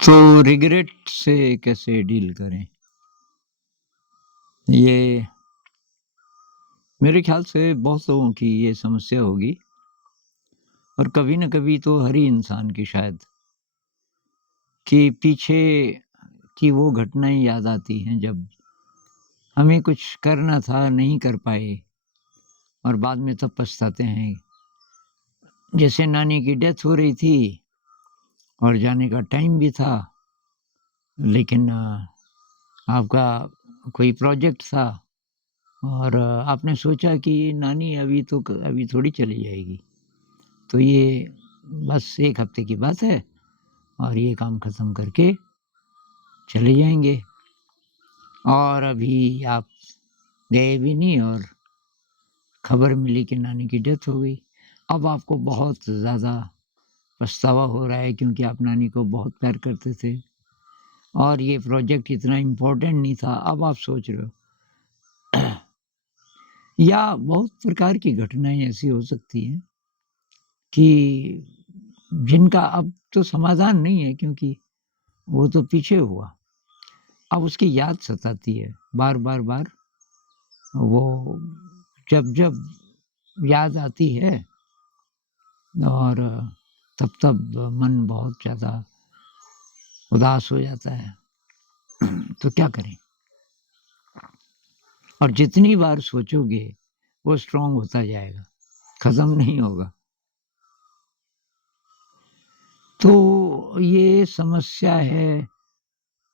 तो रिग्रेट से कैसे डील करें? ये मेरे ख़्याल से बहुत लोगों की ये समस्या होगी और कभी न कभी तो हर ही इंसान की शायद, कि पीछे की वो घटनाएँ याद आती हैं जब हमें कुछ करना था, नहीं कर पाए और बाद में तब पछताते हैं। जैसे नानी की डेथ हो रही थी और जाने का टाइम भी था, लेकिन आपका कोई प्रोजेक्ट था और आपने सोचा कि नानी अभी थोड़ी चली जाएगी। तो ये बस 1 हफ्ते की बात है और ये काम ख़त्म करके चले जाएँगे और अभी आप गए भी नहीं और खबर मिली कि नानी की डेथ हो गई। अब आपको बहुत ज़्यादा पछतावा हो रहा है क्योंकि आप नानी को बहुत प्यार करते थे और ये प्रोजेक्ट इतना इम्पोर्टेंट नहीं था, अब आप सोच रहे हो। या बहुत प्रकार की घटनाएँ ऐसी हो सकती हैं कि जिनका अब तो समाधान नहीं है क्योंकि वो तो पीछे हुआ। अब उसकी याद सताती है, बार वो जब याद आती है और तब मन बहुत ज़्यादा उदास हो जाता है। तो क्या करें? और जितनी बार सोचोगे, वो स्ट्रॉन्ग होता जाएगा, खत्म नहीं होगा। तो ये समस्या है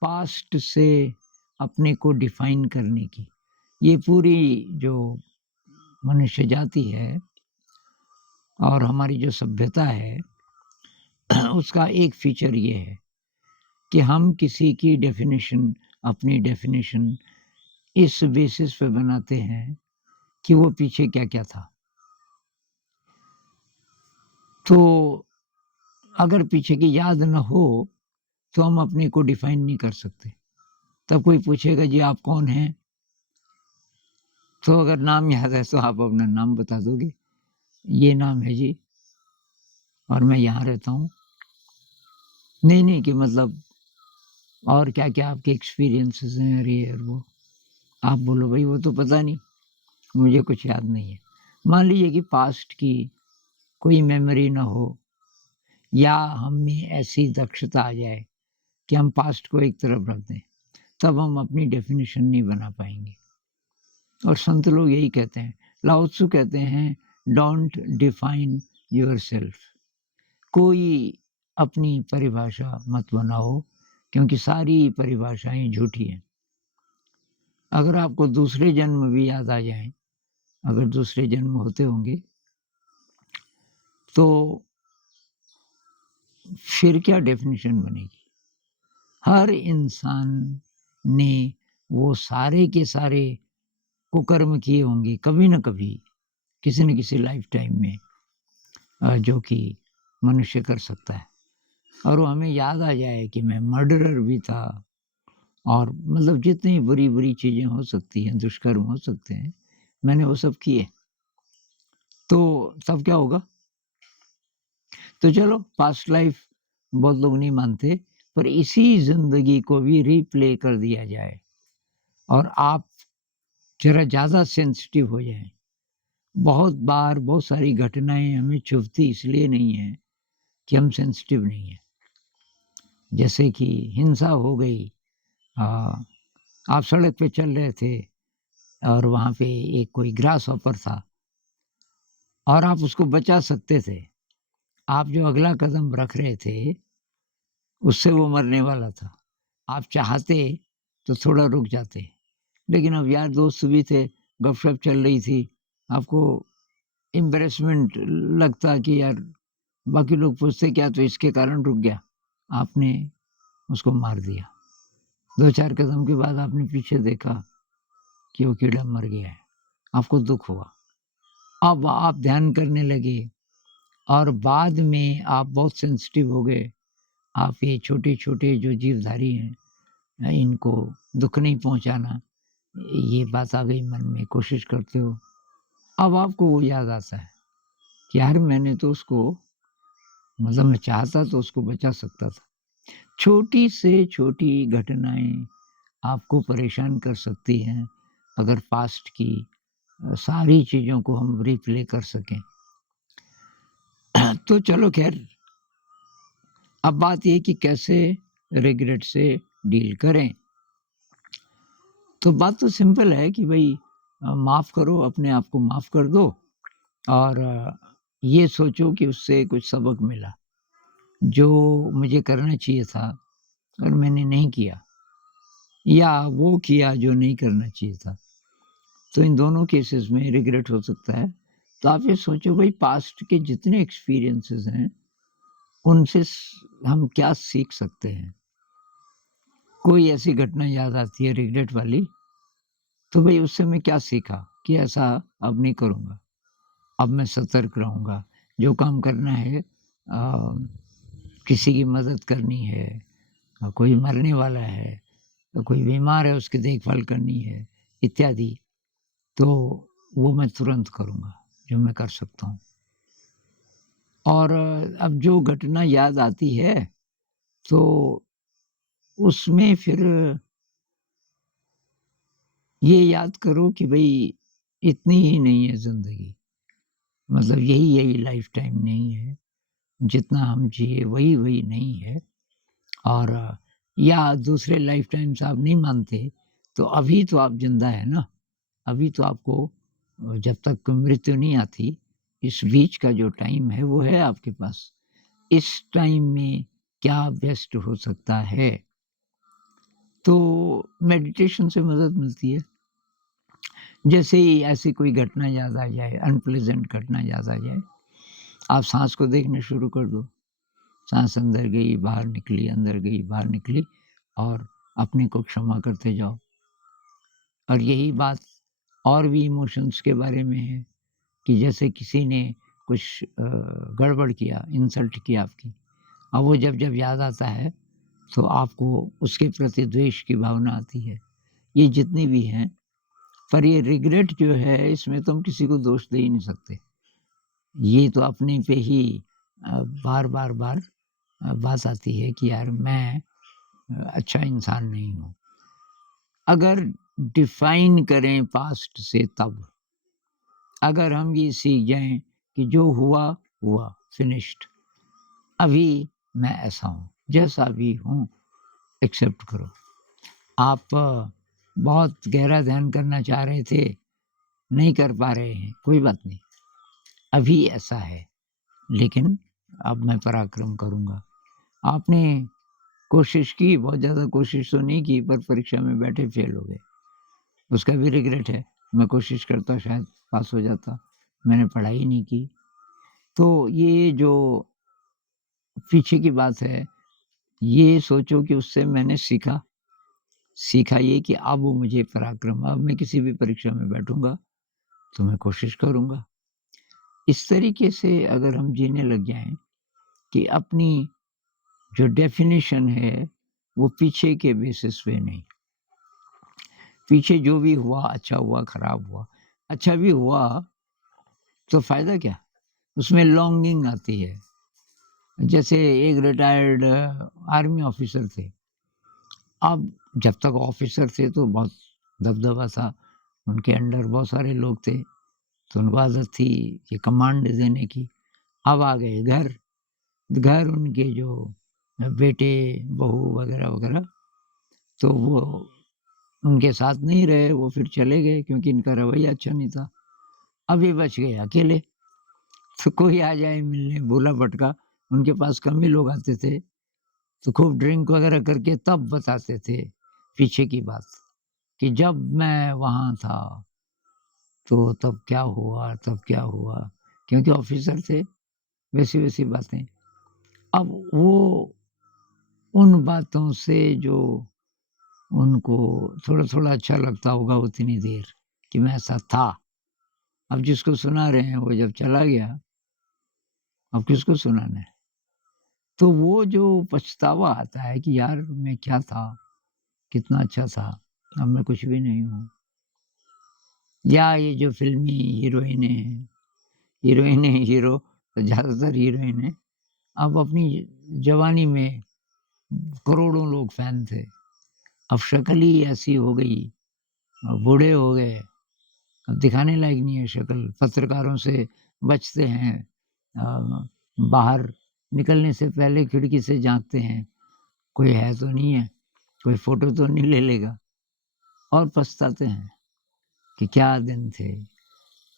पास्ट से अपने को डिफाइन करने की। ये पूरी जो मनुष्य जाति है और हमारी जो सभ्यता है उसका एक फीचर ये है कि हम किसी की डेफिनेशन, अपनी डेफिनेशन इस बेसिस पे बनाते हैं कि वो पीछे क्या-क्या था। तो अगर पीछे की याद ना हो, तो हम अपने को डिफाइन नहीं कर सकते। तब कोई पूछेगा जी आप कौन हैं? तो अगर नाम याद है तो आप अपना नाम बता दोगे, ये नाम है जी और मैं यहाँ रहता हूँ। नहीं कि मतलब और क्या-क्या आपके एक्सपीरियंसेस हैं, और ये और वो। आप बोलो भई वो तो पता नहीं, मुझे कुछ याद नहीं है। मान लीजिए कि पास्ट की कोई मेमोरी ना हो या हम में ऐसी दक्षता आ जाए कि हम पास्ट को एक तरफ रख दें, तब हम अपनी डेफ़िनिशन नहीं बना पाएँगे। और संत लोग यही कहते हैं, लाओ त्सु कहते हैं, डोंट डिफाइन योरसेल्फ। कोई अपनी परिभाषा मत बनाओ क्योंकि सारी परिभाषाएँ झूठी हैं। अगर आपको दूसरे जन्म भी याद आ जाएँ, अगर दूसरे जन्म होते होंगे, तो फिर क्या डेफ़िनिशन बनेगी? हर इंसान ने वो सारे के सारे कुकर्म किए होंगे कभी न कभी, किसी न किसी लाइफ़ टाइम में, जो कि मनुष्य कर सकता है। और वो हमें याद आ जाए कि मैं मर्डरर भी था और मतलब जितनी बुरी-बुरी चीज़ें हो सकती हैं, दुष्कर्म हो सकते हैं, मैंने वो सब किए। तो तब क्या होगा? तो चलो पास्ट लाइफ़ बहुत लोग नहीं मानते, पर इसी ज़िंदगी को भी रिप्ले कर दिया जाए और आप ज़रा ज़्यादा सेंसिटिव हो जाएँ। बहुत बार बहुत सारी घटनाएँ हमें चुभती इसलिए नहीं हैं कि हम सेंसिटिव नहीं हैं। जैसे कि हिंसा हो गई, अ, आप सड़क पे चल रहे थे और वहाँ पे एक कोई ग्रासहॉपर था और आप उसको बचा सकते थे। आप जो अगला कदम रख रहे थे, उससे वो मरने वाला था। आप चाहते तो थोड़ा रुक जाते, लेकिन अब यार दोस्त भी थे, गपशप चल रही थी, आपको एम्बैरेसमेंट लगता कि यार बाकी लोग पूछते क्या तो इसके कारण रुक गया। आपने उसको मार दिया। 2-4 कदम के बाद आपने पीछे देखा कि वो कीड़ा मर गया है। आपको दुःख हुआ। अब आप ध्यान करने लगे और बाद में आप बहुत सेंसिटिव हो गए। आप ये छोटे-छोटे जो जीवधारी हैं, इनको दुःख नहीं पहुँचाना, ये बात आ गई मन में, कोशिश करते हो। अब आपको वो याद आता है कि यार मैंने तो उसको, मतलब मैं चाहता तो उसको बचा सकता था। छोटी से छोटी घटनाएँ आपको परेशान कर सकती हैं, अगर पास्ट की सारी चीज़ों को हम रिप्ले कर सकें। तो चलो ख़ैर, अब बात ये कि कैसे रिग्रेट से डील करें। तो बात तो सिंपल है कि भई माफ़ करो, अपने आप को माफ़ कर दो और ये सोचो कि उससे कुछ सबक मिला, जो मुझे करना चाहिए था और मैंने नहीं किया, या वो किया जो नहीं करना चाहिए था। तो इन दोनों केसेस में रिग्रेट हो सकता है। तो आप ये सोचो भई पास्ट के जितने एक्सपीरियंसेस हैं, उनसे हम क्या सीख सकते हैं? कोई ऐसी घटना याद आती है रिग्रेट वाली, तो भई उससे मैं क्या सीखा कि ऐसा अब नहीं करूँगा। अब मैं सतर्क रहूँगा। जो काम करना है, किसी की मदद करनी है, कोई मरने वाला है, तो कोई बीमार है उसकी देखभाल करनी है, इत्यादि, तो वो मैं तुरंत करूँगा, जो मैं कर सकता हूँ। और अब जो घटना याद आती है, तो उसमें फिर ये याद करो कि भई इतनी ही नहीं है ज़िंदगी, मतलब यही-यही लाइफ़ टाइम नहीं है, जितना हम जिए वही-वही नहीं है। और या दूसरे लाइफ़ टाइम्स आप नहीं मानते, तो अभी तो आप ज़िंदा हैं ना, अभी तो आपको जब तक मृत्यु नहीं आती, इस बीच का जो टाइम है वो है आपके पास। इस टाइम में क्या बेस्ट हो सकता है? तो मेडिटेशन से मदद मिलती है। जैसे ही ऐसी कोई घटना याद आ जाए, अनप्लेज़ेंट घटना याद आ जाए, आप साँस को देखना शुरू कर दो। साँस अंदर गई, बाहर निकली, अंदर गई, बाहर निकली, और अपने को क्षमा करते जाओ। और यही बात और भी इमोशंस के बारे में है कि जैसे किसी ने कुछ गड़बड़ किया, इंसल्ट किया आपकी, अब वो जब-जब याद आता है, तो आपको उसके प्रति द्वेष की भावना आती है। ये जितनी भी हैं, पर ये रिग्रेट जो है, इसमें तो हम किसी को दोष दे ही नहीं सकते। ये तो अपने पे ही बार-बार बात आती है कि यार मैं अच्छा इंसान नहीं हूँ। अगर डिफ़ाइन करें पास्ट से तब, अगर हम ये सीख जाएँ कि जो हुआ, हुआ, फिनिश्ड। अभी मैं ऐसा हूँ, जैसा भी हूँ, एक्सेप्ट करो। आप बहुत गहरा ध्यान करना चाह रहे थे, नहीं कर पा रहे हैं, कोई बात नहीं। अभी ऐसा है, लेकिन अब मैं पराक्रम करूँगा। आपने कोशिश की, बहुत ज़्यादा कोशिश तो नहीं की, पर परीक्षा में बैठे फ़ेल हो गए। उसका भी रिग्रेट है, मैं कोशिश करता शायद पास हो जाता, मैंने पढ़ाई नहीं की। तो ये जो पीछे की बात है, ये सोचो कि उससे मैंने सीखा। सीखा ये कि अब वो मुझे पराक्रम, अब मैं किसी भी परीक्षा में बैठूँगा, तो मैं कोशिश करूँगा। इस तरीके से अगर हम जीने लग जाएँ कि अपनी जो डेफ़िनिशन है, वो पीछे के बेसिस पे नहीं। पीछे जो भी हुआ, अच्छा हुआ, खराब हुआ। अच्छा भी हुआ, तो फ़ायदा क्या? उसमें लॉन्गिंग आती है। जैसे एक रिटायर्ड आर्मी ऑफ़िसर थे। अब जब तक ऑफ़िसर थे तो बहुत दबदबा था, उनके अंडर बहुत सारे लोग थे, तो उनको आदत थी कि कमांड देने की। अब आ गए घर, घर उनके जो बेटे, बहू वग़ैरह-वग़ैरह, तो वो उनके साथ नहीं रहे, वो फिर चले गए क्योंकि इनका रवैया अच्छा नहीं था। अब ये बच गए अकेले, तो कोई आ जाए मिलने भोला-भटका, उनके पास कम ही लोग आते थे, तो खूब ड्रिंक वग़ैरह करके तब बताते थे पीछे की बात, कि जब मैं वहाँ था, तो तब क्या हुआ, तब क्या हुआ, क्योंकि ऑफ़िसर थे, वैसी-वैसी बातें। अब वो उन बातों से जो उनको थोड़ा-थोड़ा अच्छा लगता होगा उतनी देर, कि मैं ऐसा था। अब जिसको सुना रहे हैं वो जब चला गया, अब किसको सुनाना है? तो वो जो पछतावा आता है कि यार मैं क्या था? कितना अच्छा था, अब मैं कुछ भी नहीं हूँ। या ये जो फ़िल्मी हीरोइनें हैं, हीरो तो ज़्यादातर हीरोइन हैं, अब अपनी जवानी में करोड़ों लोग फ़ैन थे। अब शक्ल ही ऐसी हो गई, बूढ़े हो गए, अब दिखाने लायक नहीं है शक्ल, पत्रकारों से बचते हैं। बाहर निकलने से पहले खिड़की से झाँकते हैं, कोई है तो नहीं है, कोई फ़ोटो तो नहीं ले लेगा, और पछताते हैं कि क्या दिन थे।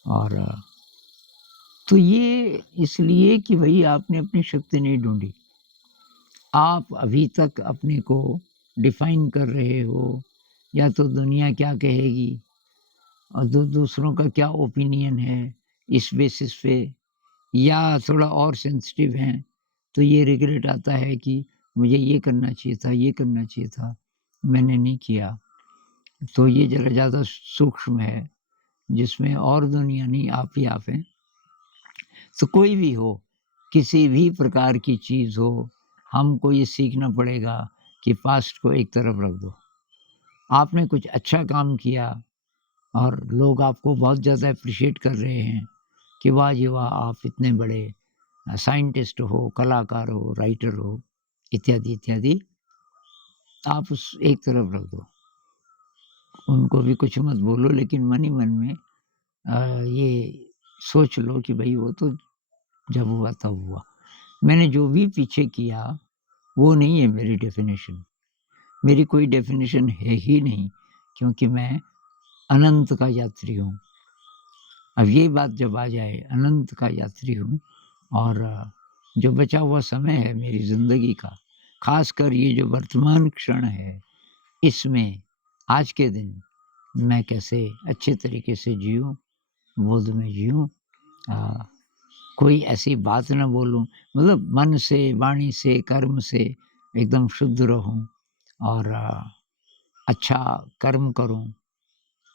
और तो ये इसलिए कि भई आपने अपनी शक्ति नहीं ढूँढी। आप अभी तक अपने को डिफ़ाइन कर रहे हो, या तो दुनिया क्या कहेगी और दूसरों का क्या ओपिनियन है, इस बेसिस पे, या थोड़ा और सेंसिटिव हैं, तो ये रिग्रेट आता है कि मुझे ये करना चाहिए था, ये करना चाहिए था, मैंने नहीं किया। तो ये ज़रा ज़्यादा सूक्ष्म है, जिसमें और दुनिया नहीं, आप ही आप हैं। तो कोई भी हो, किसी भी प्रकार की चीज़ हो, हमको ये सीखना पड़ेगा कि पास्ट को एक तरफ रख दो। आपने कुछ अच्छा काम किया और लोग आपको बहुत ज़्यादा एप्रिशिएट कर रहे हैं कि वाह जी वाह! आप इतने बड़े साइंटिस्ट हो, कलाकार हो, राइटर हो, इत्यादि, इत्यादि। आप उस एक तरफ रख दो। उनको भी कुछ मत बोलो, लेकिन मन ही मन में ये सोच लो कि भई वो तो जब हुआ तब हुआ। मैंने जो भी पीछे किया, वो नहीं है मेरी डेफ़िनेशन। मेरी कोई डेफ़िनेशन है ही नहीं, क्योंकि मैं अनंत का यात्री हूँ। अब ये बात जब आ जाए, अनंत का यात्री हूँ, और जो बचा हुआ समय है मेरी ज़िंदगी का, ख़ासकर ये जो वर्तमान क्षण है, इसमें आज के दिन मैं कैसे अच्छे तरीके से जिऊँ, बोध में जिऊँ, अ, कोई ऐसी बात ना बोलूँ, मतलब मन से, वाणी से, कर्म से एकदम शुद्ध रहूँ, और अच्छा कर्म करूँ,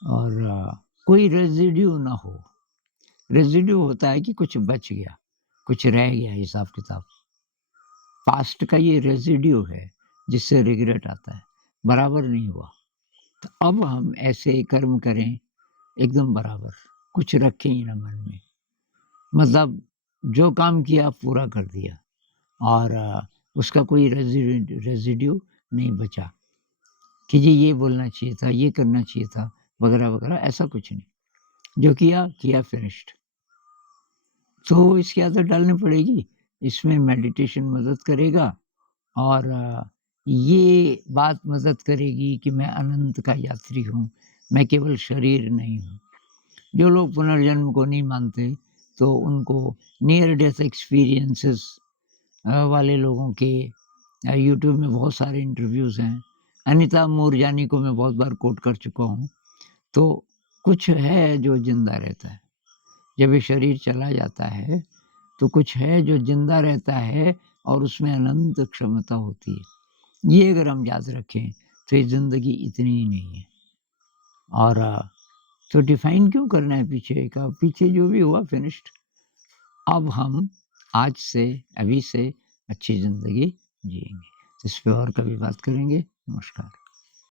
और कोई रेज़िड्यू ना हो। रेज़िड्यू होता है कि कुछ बच गया, कुछ रह गया हिसाब-किताब। पास्ट का ये रेज़िड्यू है, जिससे रिग्रेट आता है, बराबर नहीं हुआ। तो अब हम ऐसे कर्म करें एकदम बराबर, कुछ रखें ही ना मन में। मतलब जो काम किया पूरा कर दिया, और उसका कोई रेज़िड्यू नहीं बचा कि जी ये बोलना चाहिए था, ये करना चाहिए था, वगैरह-वगैरह, ऐसा कुछ नहीं। जो किया, किया, फिनिश्ड। तो इसकी आदत डालनी पड़ेगी, इसमें मेडिटेशन मदद करेगा, और ये बात मदद करेगी कि मैं अनंत का यात्री हूँ, मैं केवल शरीर नहीं हूँ। जो लोग पुनर्जन्म को नहीं मानते, तो उनको नियर डेथ एक्सपीरियंसेस वाले लोगों के यूट्यूब में बहुत सारे इंटरव्यूज़ हैं। अनीता मूरजानी को मैं बहुत बार कोट कर चुका हूँ। तो कुछ है जो ज़िंदा रहता है। जब ये शरीर चला जाता है, तो कुछ है जो ज़िंदा रहता है, और उसमें अनंत क्षमता होती है। ये अगर हम याद रखें, तो ये ज़िंदगी इतनी ही नहीं है। और तो डिफ़ाइन क्यों करना है पीछे का? पीछे जो भी हुआ फिनिश्ड। अब हम आज से, अभी से अच्छी ज़िंदगी जिएँगे। इस पे और कभी बात करेंगे। नमस्कार।